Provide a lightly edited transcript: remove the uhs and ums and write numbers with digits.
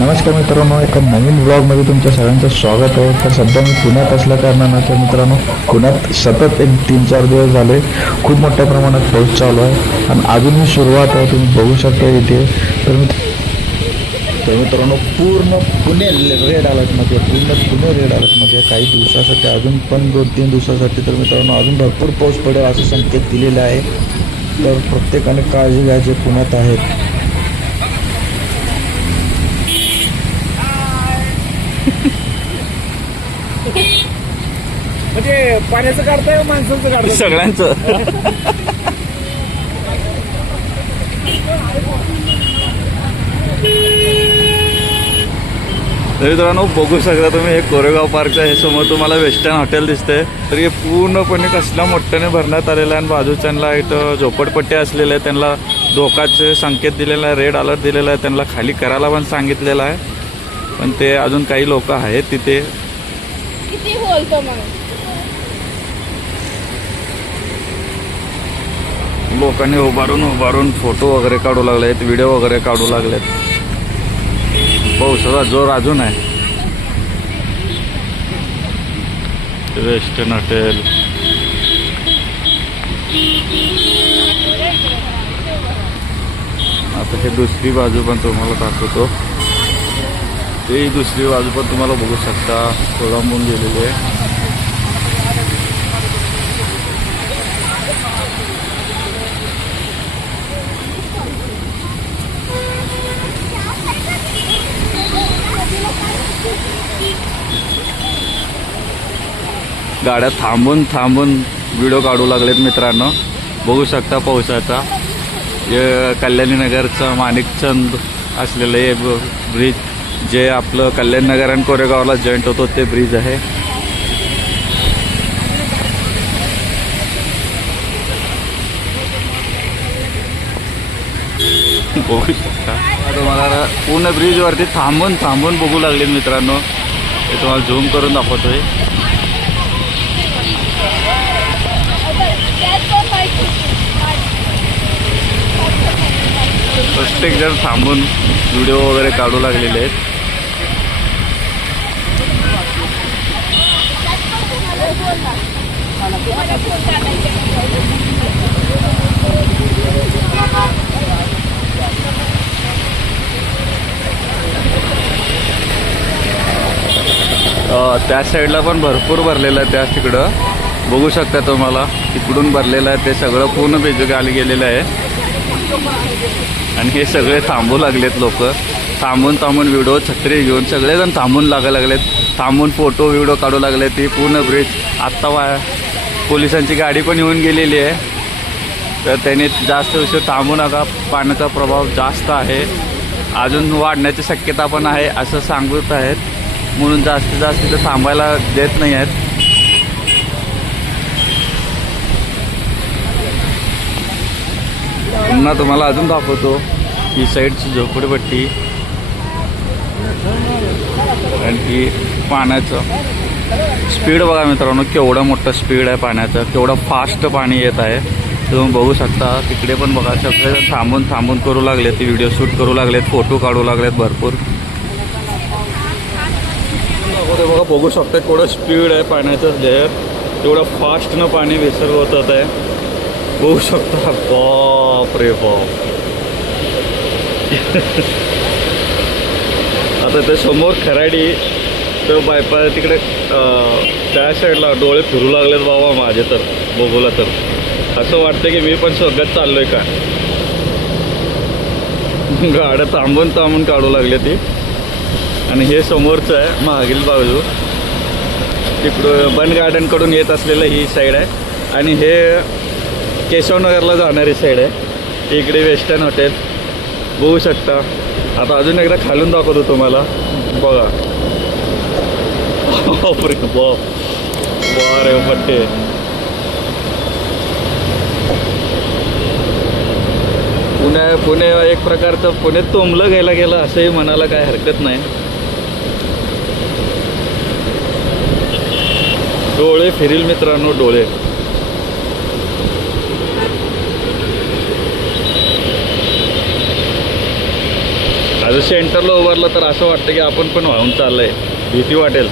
नमस्कार मित्रांनो, एका नवीन व्लॉगमध्ये तुमच्या सगळ्यांचं स्वागत आहे. तर सध्या मी पुण्यात असल्या कारणानं तर मित्रांनो पुण्यात सतत एक 3-4 दिवस झाले खूप मोठ्या प्रमाणात पाऊस चालू आहे आणि अजूनही सुरुवात आहे. तुम्ही बघू शकता इथे. तर मित्रांनो पूर्ण पुणे रेड अलर्टमध्ये काही दिवसासाठी अजून पण 2-3 दिवसासाठी तर मित्रांनो अजून भरपूर पाऊस पडेल असे संकेत दिलेले आहे. तर प्रत्येकाने काळजी घ्यायची पुण्यात आहेत. म्हणजे पाण्याचं काढताय माणसाचं काढताय सगळ्यांचं. तरी मित्रांनो बघू शकता तुम्ही हे कोरेगाव पार्कच्या हे समोर तुम्हाला वेस्टर्न हॉटेल दिसते. तर हे पूर्णपणे कसल्या मोठ्याने भरण्यात आलेलं आहे आणि बाजूच्यांना इथं झोपडपट्टी असलेले आहे, त्यांना धोकाचे संकेत दिलेला आहे, रेड अलर्ट दिलेला आहे, त्यांना खाली करायला पण सांगितलेलं आहे. पण ते अजून काही लोक आहेत तिथे. किती बोलतो मग लोकांनी उभारून फोटो वगैरे काढू लागलेत, व्हिडिओ वगैरे काढू लागलेत. पावसाचा जोर अजून आहे. वेस्टर्न हॉटेल आता हे दुसरी बाजू पण तुम्हाला दाखवतो. ते दुसरी बाजू पण तुम्हाला बघू शकता कोळंबून गेलेली आहे. गाड्या थांबून व्हिडिओ काढू लागलेत मित्रांनो. बघू शकता पावसाचा. हे कल्याणीनगरचं माणिकचंद असलेलं हे ब्रिज, जे आपलं कल्याणनगर आणि कोरेगावला जॉईंट होतो ते ब्रिज आहे. बघू शकता तुम्हाला पूर्ण ब्रिजवरती थांबून बघू लागले मित्रांनो. हे तुम्हाला झूम करून दाखवतोय. प्रत्येक जण थांबून व्हिडिओ वगैरे काढू लागलेले आहेत. त्या साईडला पण भरपूर भरलेलं आहे. त्या तिकडं बघू शकता तुम्हाला तिकडून भरलेलं आहे. ते सगळं पूर्ण भिजून गेलेलं आहे आणि हे सगळे थांबू लागलेत. लोक थांबून व्हिडिओ छत्री घेऊन सगळेजण थांबून लागलेत. थांबून फोटो व्हिडिओ काढू लागले. ती पूर्ण ब्रिज आत्ता पोलिसांची गाडी पण येऊन गेलेली आहे. तर त्यांनी जास्त उशीर थांबू नका, पाण्याचा प्रभाव जास्त आहे, अजून वाढण्याची शक्यता पण आहे असं सांगत आहेत. म्हणून जास्तीत जास्त तिथं थांबायला देत नाही आहेत. पुन्हा तुम्हाला अजून दाखवतो ही साईडची झोपडपट्टी आणि ही पाण्याचं स्पीड बघा मित्रांनो. केवढं मोठं स्पीड आहे पाण्याचं, केवढं फास्ट पाणी येत आहे तुम्ही बघू शकता. तिकडे पण बघा सगळे थांबून करू लागलेत, ती व्हिडिओ शूट करू लागलेत, फोटो काढू लागलेत भरपूर. बघा बघू शकता केवढं स्पीड आहे पाण्याचं लेअर, तेवढं फास्टनं पाणी विसर्ग होत आहे. बघू शकता. बाप रे बाप. आता ते समोर खराडी तर बायपास तिकडे त्या साईडला डोळे फिरू लागलेत बाबा माझे. तर बघूला तर असं वाटतं की मी पण स्वर्गात चाललोय का. गाड्या थांबून काढू लागले ती. आणि हे समोरचं आहे मागील बाजू, तिकडं बन गार्डनकडून येत असलेलं ही साईड आहे. आणि हे केशवनगरला जाणारी साईड आहे. इकडे वेस्टर्न हॉटेल बघू शकता. आता अजून एकदा खालून दाखवतो तुम्हाला. बघा रे पट्टे. पुणे एक प्रकारचं पुणे तुंबलं गेलं असंही म्हणायला काय हरकत नाही. डोळे फिरील मित्रांनो, डोळे. आता सेंटरला उभारलं तर असं वाटतं की आपण पण वाहून चाललंय, भीती वाटेल.